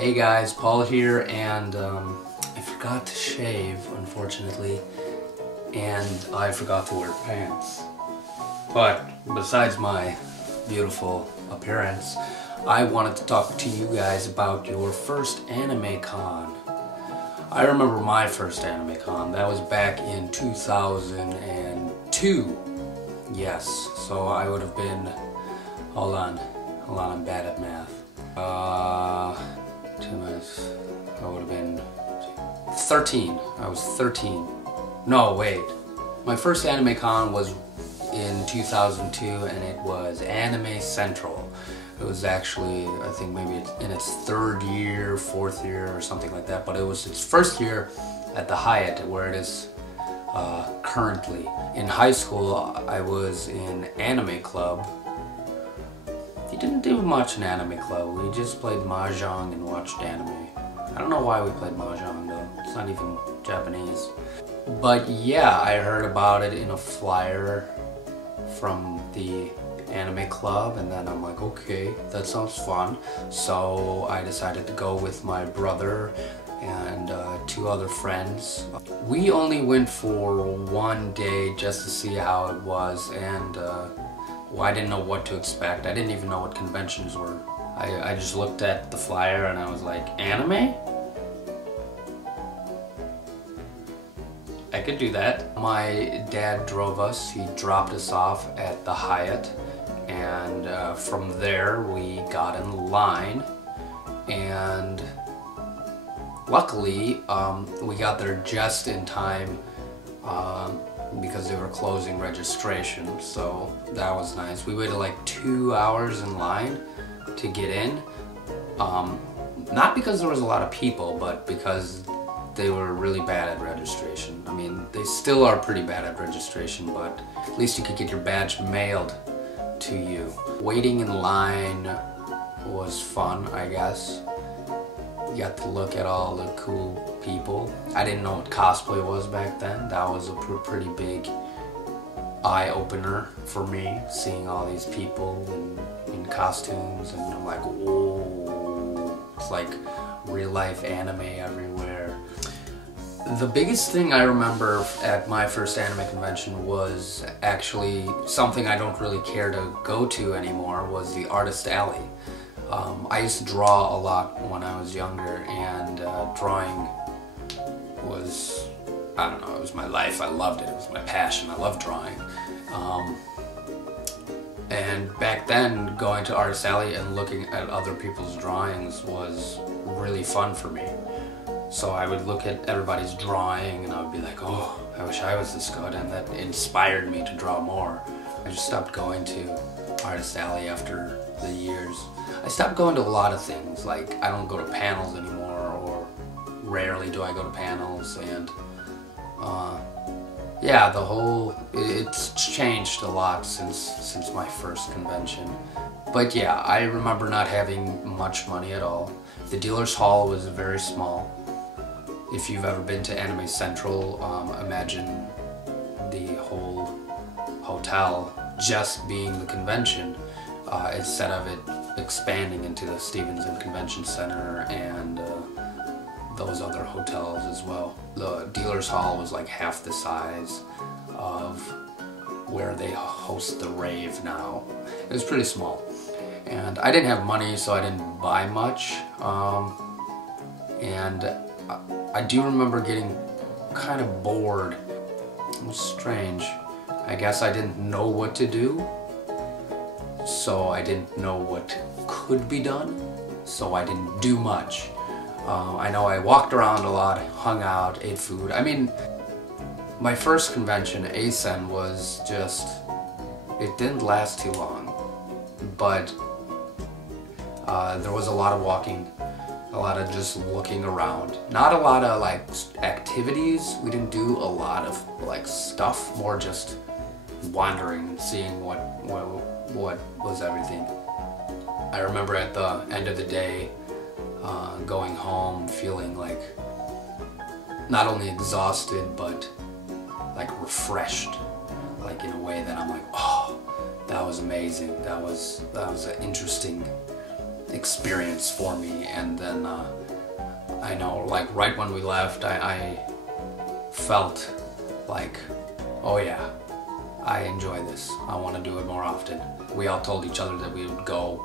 Hey guys, Paul here, and I forgot to shave, unfortunately, and I forgot to wear pants. But besides my beautiful appearance, I wanted to talk to you guys about your first anime con. I remember my first anime con. That was back in 2002. Yes, so I would have been, hold on, I'm bad at math. 2 minutes, I would have been 13. I was 13. No, wait. My first anime con was in 2002 and it was Anime Central. It was actually, I think maybe in its third year, fourth year or something like that, but it was its first year at the Hyatt where it is currently. In high school, I was in anime club. We didn't do much in anime club. We just played mahjong and watched anime. I don't know why we played mahjong though. It's not even Japanese. But yeah, I heard about it in a flyer from the anime club, and then I'm like, okay, that sounds fun. So I decided to go with my brother and 2 other friends. We only went for 1 day just to see how it was, and well, I didn't know what to expect. I didn't even know what conventions were. I just looked at the flyer and I was like, anime? I could do that. My dad drove us. He dropped us off at the Hyatt, and from there we got in line, and luckily we got there just in time because they were closing registration, so that was nice. We waited like 2 hours in line to get in, not because there was a lot of people, but because they were really bad at registration. I mean, they still are pretty bad at registration, but at least you could get your badge mailed to you. Waiting in line was fun, I guess. You got to look at all the cool people. I didn't know what cosplay was back then. That was a pretty big eye-opener for me, seeing all these people in costumes, and I'm like, whoa, it's like real-life anime everywhere. The biggest thing I remember at my first anime convention was actually something I don't really care to go to anymore, was the Artist Alley. I used to draw a lot when I was younger, and drawing was, I don't know, it was my life. I loved it. It was my passion. I loved drawing. And back then, going to Artist Alley and looking at other people's drawings was really fun for me. So I would look at everybody's drawing and I would be like, oh, I wish I was this good, and that inspired me to draw more. I just stopped going to Artist Alley after the years. I stopped going to a lot of things, like I don't go to panels anymore, or rarely do I go to panels, and yeah, it's changed a lot since my first convention. But yeah, I remember not having much money at all. The dealer's hall was very small. If you've ever been to Anime Central, imagine the whole hotel just being the convention, instead of it expanding into the Stevenson Convention Center and those other hotels as well. The dealer's hall was like half the size of where they host the rave now. It was pretty small, and I didn't have money, so I didn't buy much, and I do remember getting kind of bored. It was strange. I guess I didn't know what to do, so I didn't know what could be done, so I didn't do much. I know I walked around a lot, hung out, ate food. I mean, my first convention, ACEN, was just, it didn't last too long, but there was a lot of walking, a lot of just looking around. Not a lot of like activities. We didn't do a lot of like stuff, more just wandering and seeing what was everything. I remember at the end of the day going home feeling like not only exhausted but like refreshed, like in a way that I'm like, oh, that was amazing. That was an interesting experience for me. And then I know, like, right when we left, I felt like, oh yeah, I enjoy this. I want to do it more often. We all told each other that we would go,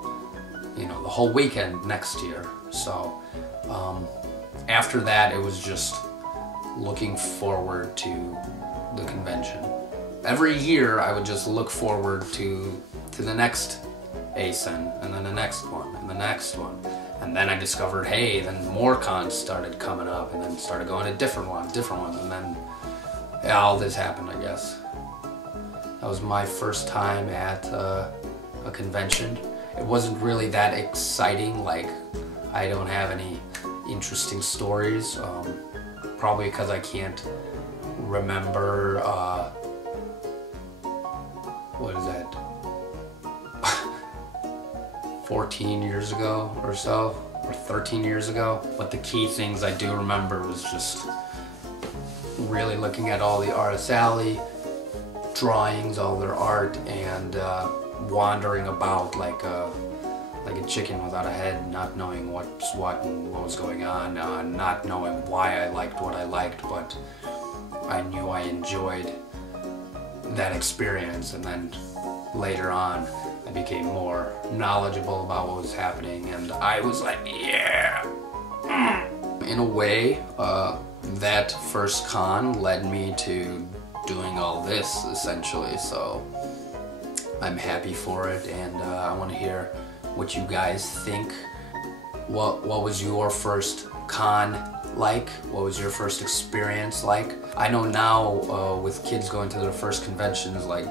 you know, the whole weekend next year. So after that, it was just looking forward to the convention. Every year, I would just look forward to the next ASIN, and then the next one, and the next one. And then I discovered, hey, then more cons started coming up, and then started going to different ones, and then yeah, all this happened, I guess. That was my first time at a convention. It wasn't really that exciting, like, I don't have any interesting stories, probably because I can't remember, what is that, 14 years ago or so, or 13 years ago. But the key things I do remember was just really looking at all the Artist Alley drawings, all their art, and wandering about like a chicken without a head, not knowing what's what and what was going on, not knowing why I liked what I liked, but I knew I enjoyed that experience. And then later on, I became more knowledgeable about what was happening, and I was like, yeah! In a way, that first con led me to doing all this, essentially, so I'm happy for it, and I want to hear what you guys think. What was your first con like? What was your first experience like? I know now, with kids going to their first conventions, like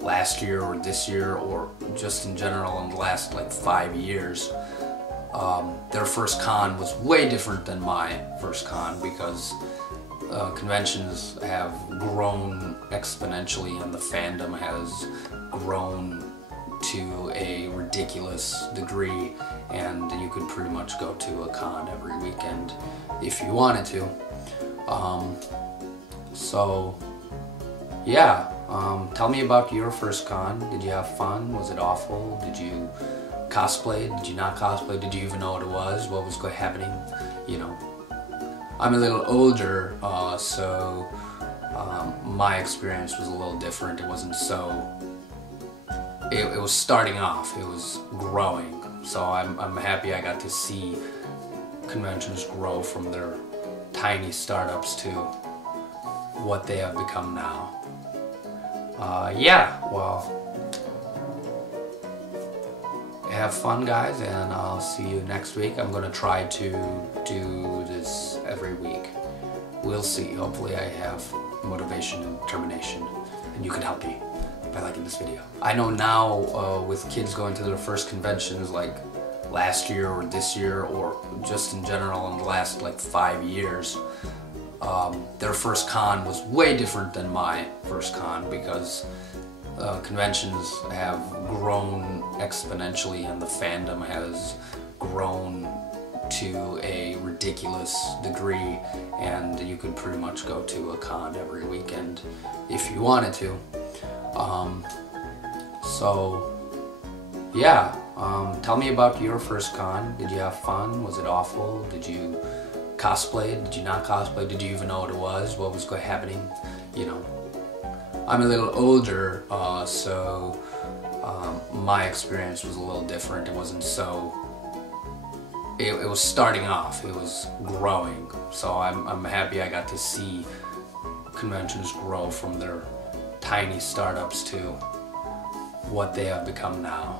last year or this year, or just in general in the last like 5 years, their first con was way different than my first con, because conventions have grown exponentially and the fandom has grown to a ridiculous degree, and you could pretty much go to a con every weekend if you wanted to. So yeah, tell me about your first con. Did you have fun? Was it awful? Did you cosplay? Did you not cosplay? Did you even know what it was? What was happening? You know, I'm a little older, so my experience was a little different. It wasn't so... It was starting off. It was growing. So I'm happy I got to see conventions grow from their tiny startups to what they have become now. Yeah, well, have fun, guys, and I'll see you next week. I'm gonna try to do this every week. We'll see. Hopefully I have motivation and determination, and you can help me by liking this video. I know now, with kids going to their first conventions, like last year or this year, or just in general in the last like 5 years, their first con was way different than my first con, because conventions have grown exponentially and the fandom has grown to a ridiculous degree, and you could pretty much go to a con every weekend if you wanted to. So yeah, tell me about your first con. Did you have fun? Was it awful? Did you cosplay? Did you not cosplay? Did you even know what it was? What was happening? You know, I'm a little older, so my experience was a little different. It wasn't so... It was starting off. It was growing. So I'm happy I got to see conventions grow from their tiny startups to what they have become now.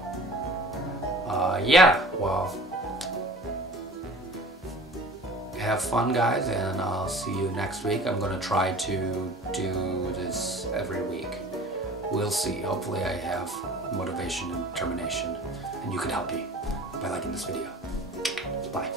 Yeah, well, have fun, guys, and I'll see you next week. I'm gonna try to do this every week. We'll see. Hopefully I have motivation and determination, and you can help me by liking this video. Bye.